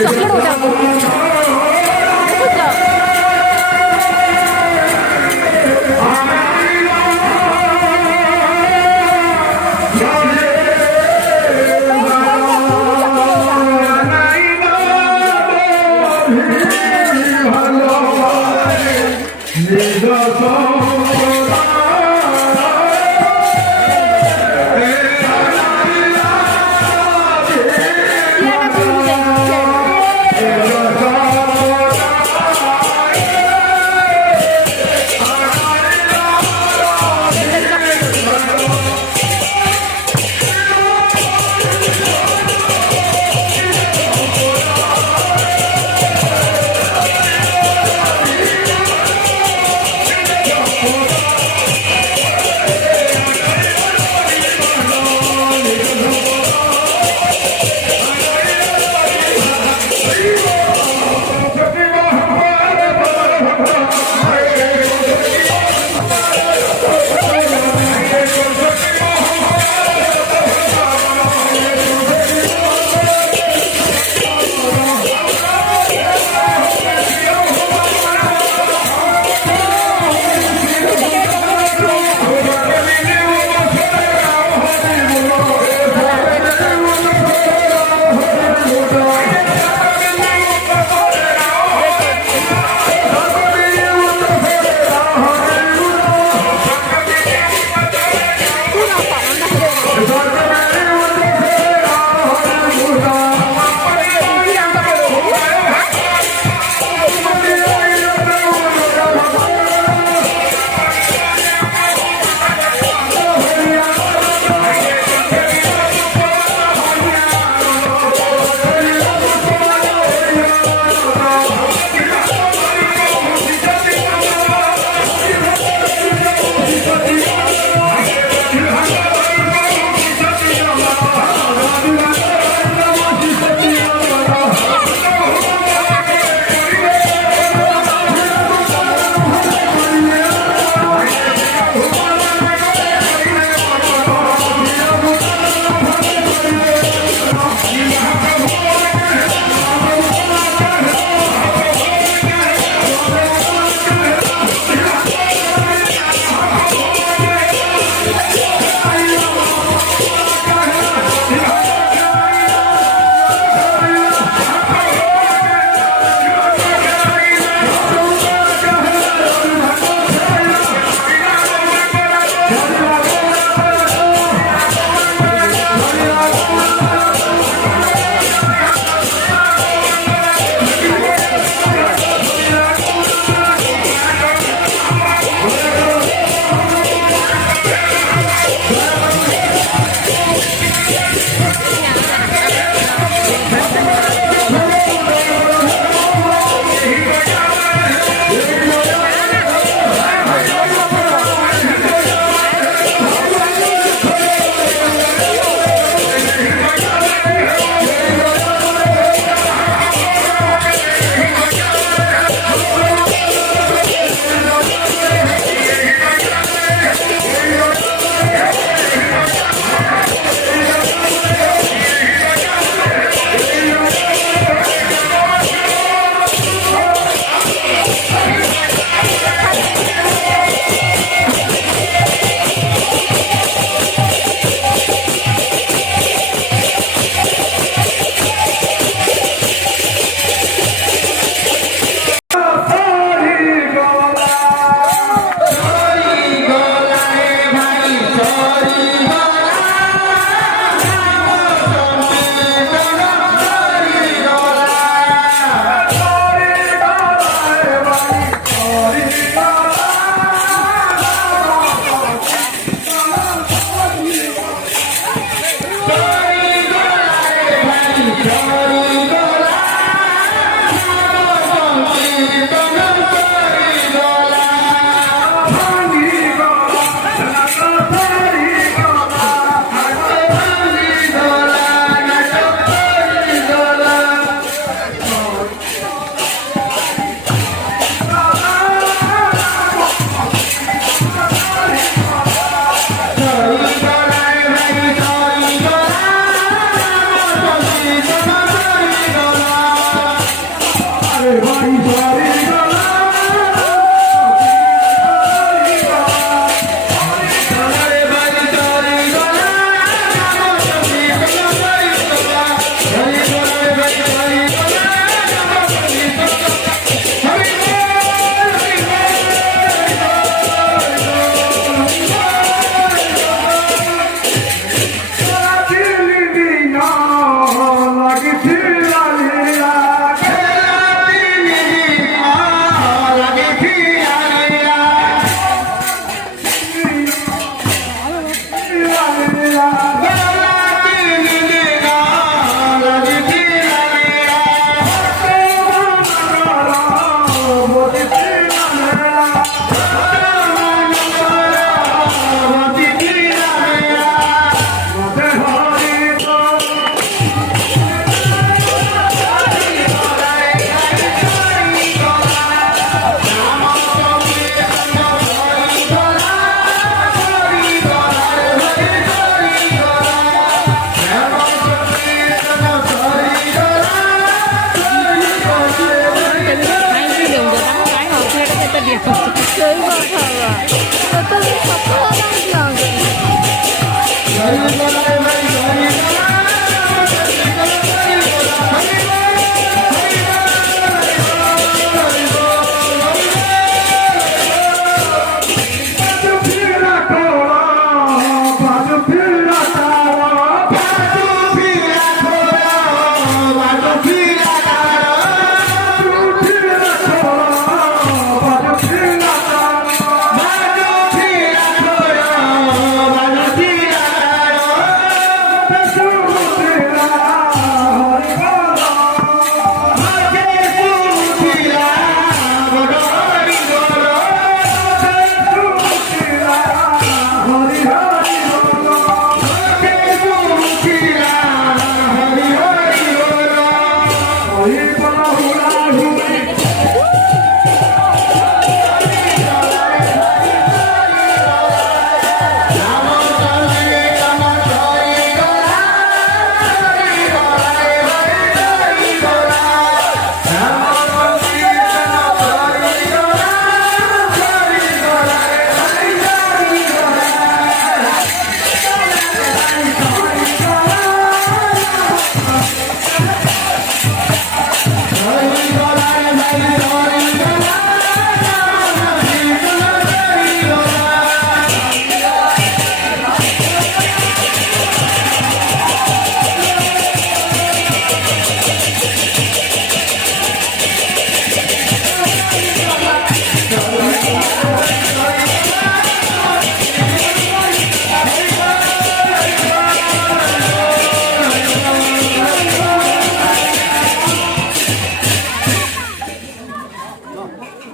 Chocolate हो जाता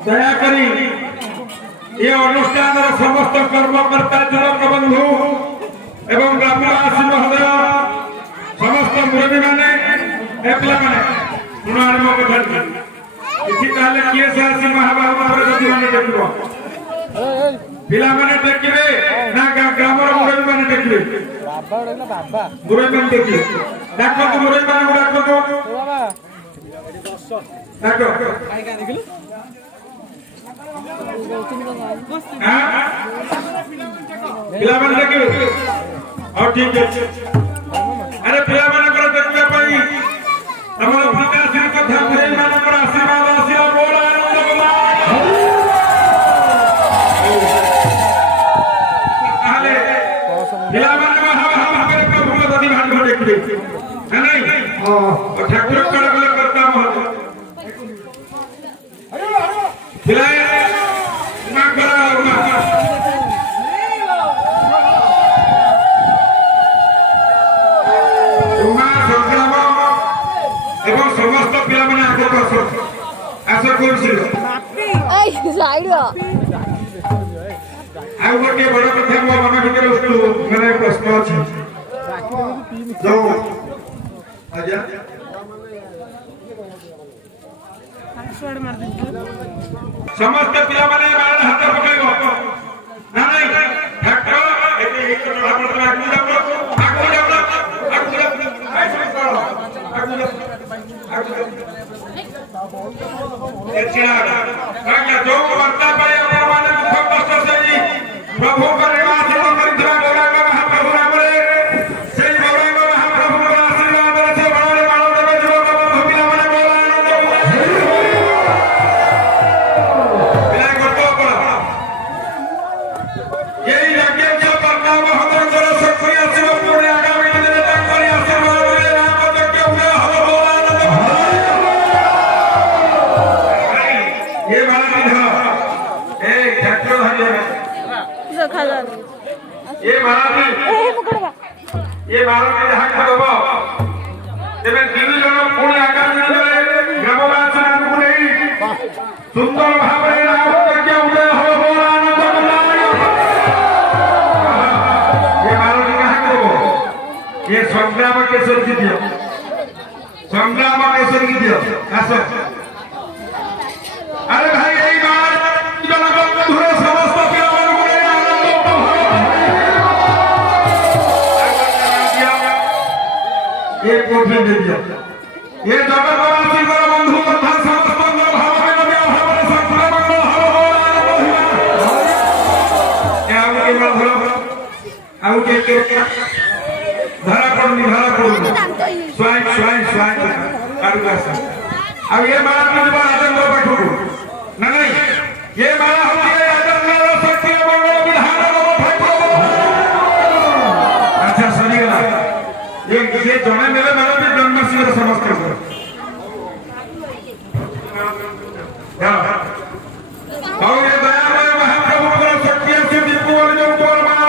दयाकरी ये अनुष्ठान समस्त कर्मकर्ता युवक बंधु एवं ग्रामवासी महोदय समस्त मुरबी माने एकला माने गुणारंभ करथि किछि ताले किए से आसी महाबाबू जति माने देखिबो पिला माने देखिबे ना ग्रामर मुरबी माने देखिबे बाबा रे ना बाबा मुरबी माने देखिबे देखो तो मुरबी माने गुडा को बाबा देखो काई का देखिलु पिलामान देखिए और ठीक है अरे पिलामान कर देखिए भाई हमारा पिता सिर को धमरे मान पर आशीर्वाद आशीर्वाद बोल आनंद बोला पिलामान हमारे प्रभु को दधी भाग देखिए है नहीं और ठाकुर कड़ा बोले करता हो पिलाए समस्त पिला माने आगे आशा करछिलो ए साइड आ गोटे बड़ कथा मो मन भीतर माने प्रश्न अछि जो आजा समस्त पिला माने बाण हाथ पकड़ो ना नहीं ठाकुर एक ठाकुर आगु जाओ जो वार्ता पाए प्रभु महाप्रभु नाम महाप्रभु आशीर्वाद ये भारत में जहाँ खड़ब तेरे तीन जन पुणी आगामी दिन ग्रामवासी सुंदर भाव उदय हो ये भारत कहाँ खड़ब ये संग्राम केसर की दियो संग्राम केसर की दियो आस अरे भाई यही बात जनगण समस्त ये कोठी दे दिया ये जगतवासी को बंधु कथा समस्त भाव में नदी भाव संपूर्ण मंगल हर के धरा पड़ुनी स्वाई आरुगास अब ये माला की बात आदम को बैठो ना नहीं ये माला होती है आदम में शक्ति मंगल विधान अच्छा सरीला ये जने मेरे माला भी ब्रह्म शिव समस्त कर और ये दयामय महाप्रभु को शक्ति से दीपो जो पर माला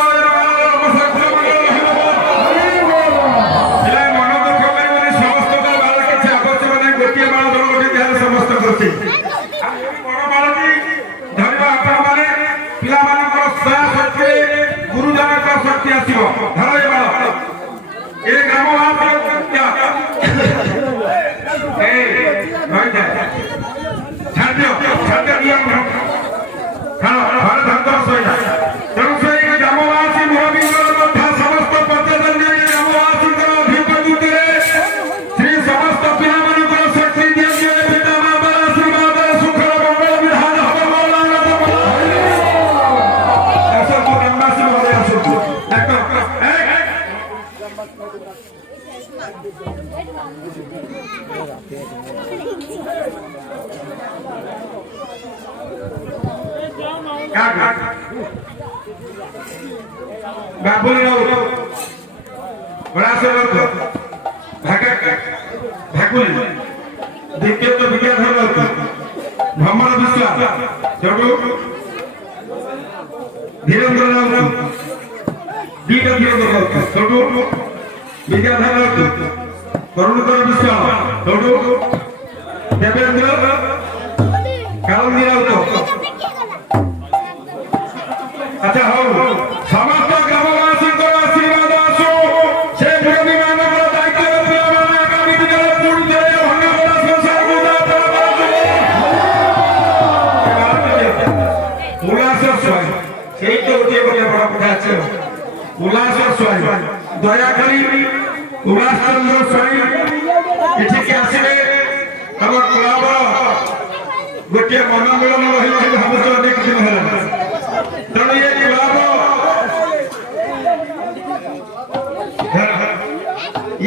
समस्त करते बड़ बालटी धरवा आपने पिला मानकर सया शक्ति गुरुजन का शक्ति आसीबो धर ये बाल ए ग्रामवासी क्या ए भाई छाड़ दियो खाना भारत धंधा सोया तेणु से ग्रामवासी मोहबिंदर मध्य समस्त पत्यजन्य ग्रामवासी को अधिपति दे श्री समस्त पिला मानकर शक्ति दिए पिता माता आशीर्वाद सुख मंगल विधान हव ऐसा तो ब्रह्मासी महोदय सुख बाबुल बड़ा से भाकुल द्वितीय तो विद्याधर भ्रमण विश्वास जड़ू धीरेन्द्र धीरेन्द्र जड़ू विद्याधर करुणकर विश्वास जड़ू देवेंद्र कालंदी अच्छा हो समस्त ग्रामवासी को आशीर्वाद आसो से मुरली मानव दायित्व पिलाମାନେ आगामी दिନରେ पूर्ण करे भंगावला संसार गुदाता उल्लास स्वाई सेई तो गोटे गोटे बड़ा কথা আছে उल्लास स्वाई दया करी उल्लास चंद्र स्वाई एठिके आसीले तब क्लब गोटे मनोमिलन रही भाबुछ अनेक दिन होला तेणु ये क्लब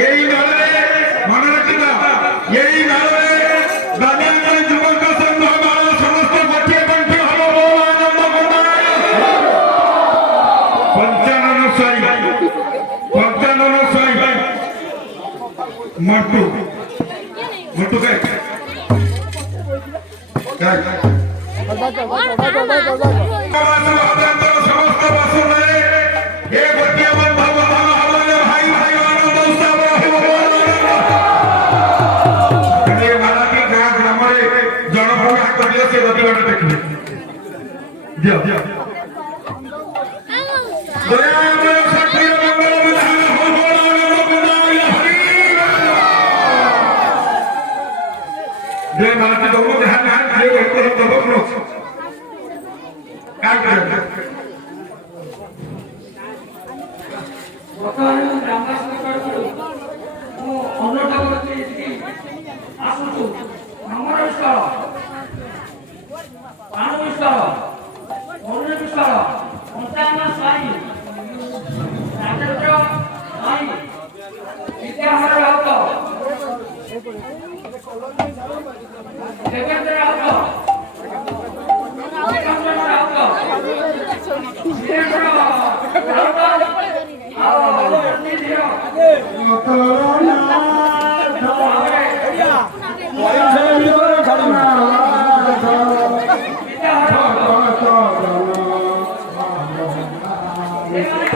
यही नारे मन रखना यही नारे दानियाल युवक संघ हमारा समस्त गोटे कंठी हलो आनंद पंचानन साई मट्टू समस्त वासुदेव हे गोटे बंधु हमारे भाई भाई आनंद उत्सव ये माला की ग्राम रे जनप्रवाह करले से गतिबाट देखिए दियो दयामय शक्ति मंगल विधान हो आनंद गुणाय हरि जय माला की दो ध्यान ये करते हैं तब प्रोच क्या करें ବର୍ତ୍ତମାନ ଗ୍ରାମବାସୀ ମୁଁ ଅନୁରୋଧ କରୁଛି ଏଠିକି ଆସନ୍ତୁ ଆମର ବିଶ୍ୱର ପ୍ରାଣ ବିଶ୍ୱର ଅରୁଣ ବିଶ୍ୱର ପଞ୍ଚାନନ ସ୍ୱାଇଁ ରାଜେନ୍ଦ୍ର ସ୍ୱାଇଁ ବିଦ୍ୟାଧର ରାଉତ ଦେବେନ୍ଦ୍ର ରାଉତ ନିରଞ୍ଜନ ରାଉତ ବୀରେନ୍ଦ୍ର ରାଉତ Yeah.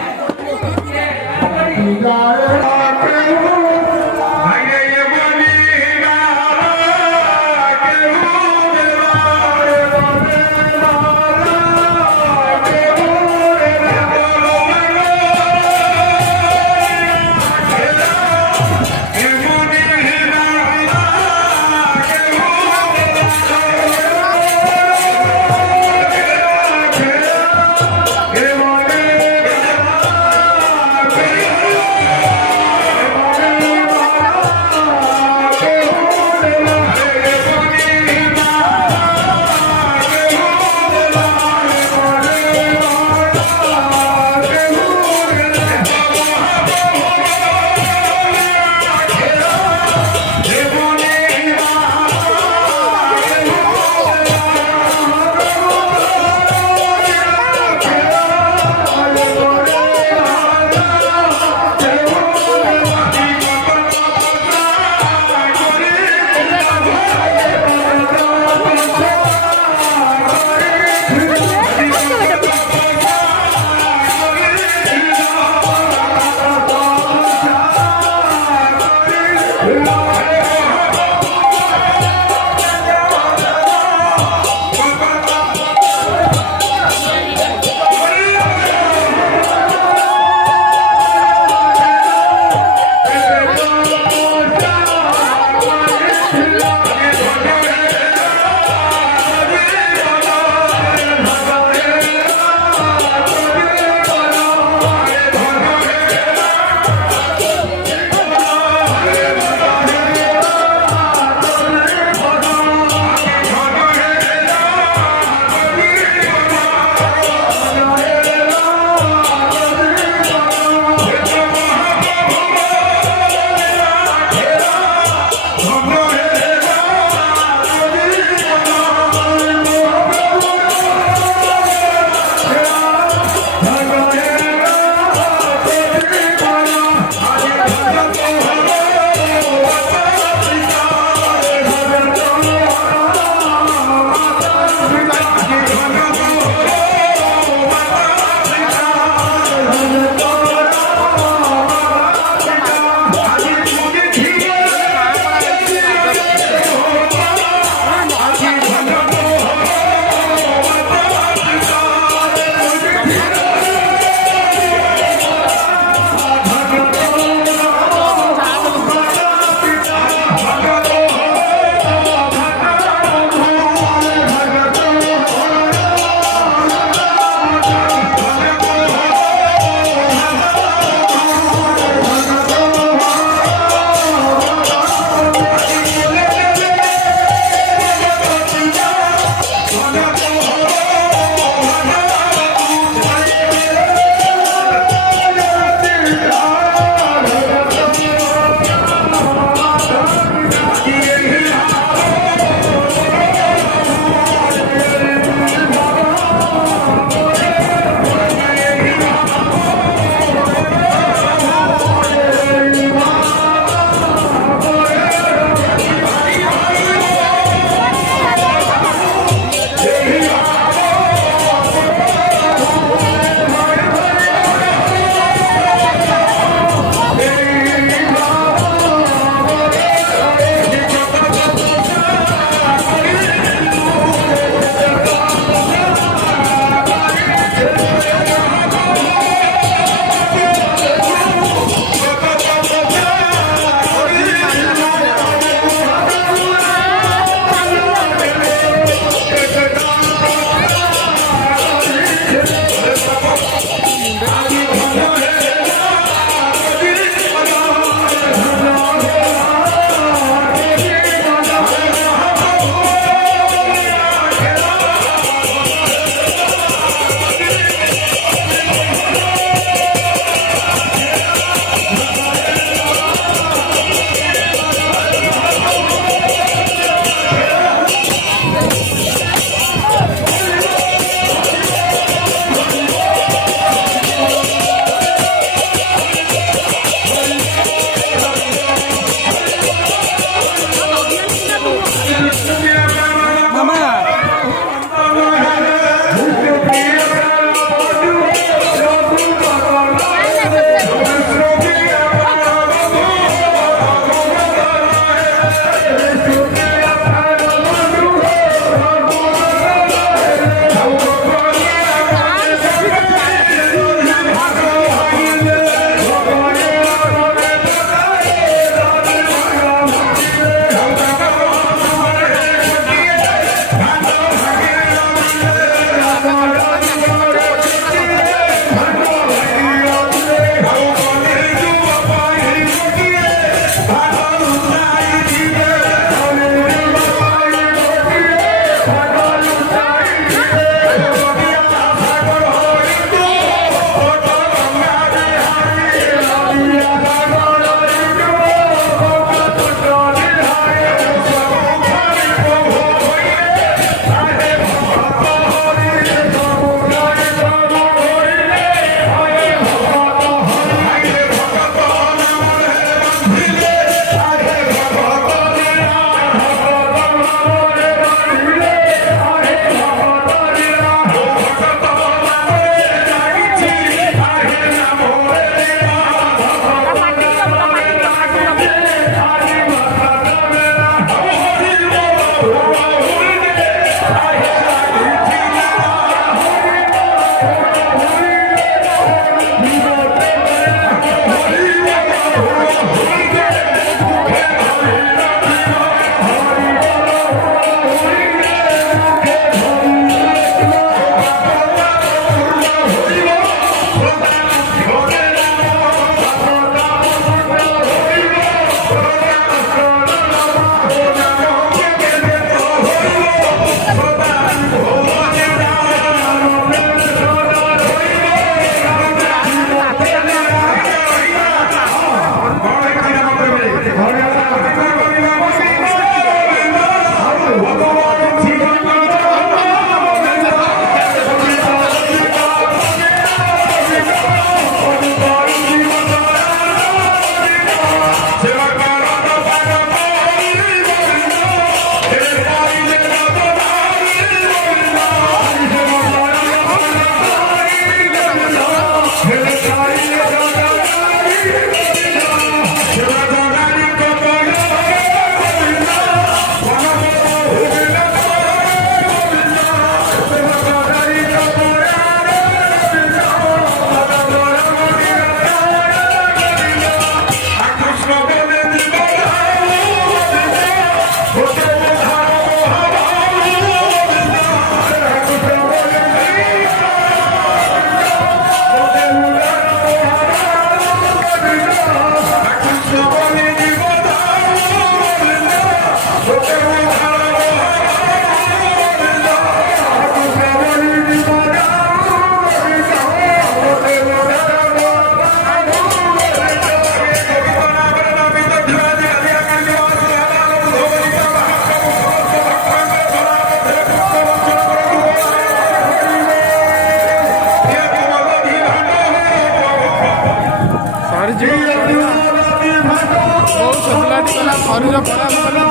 ପରାମର୍ଶ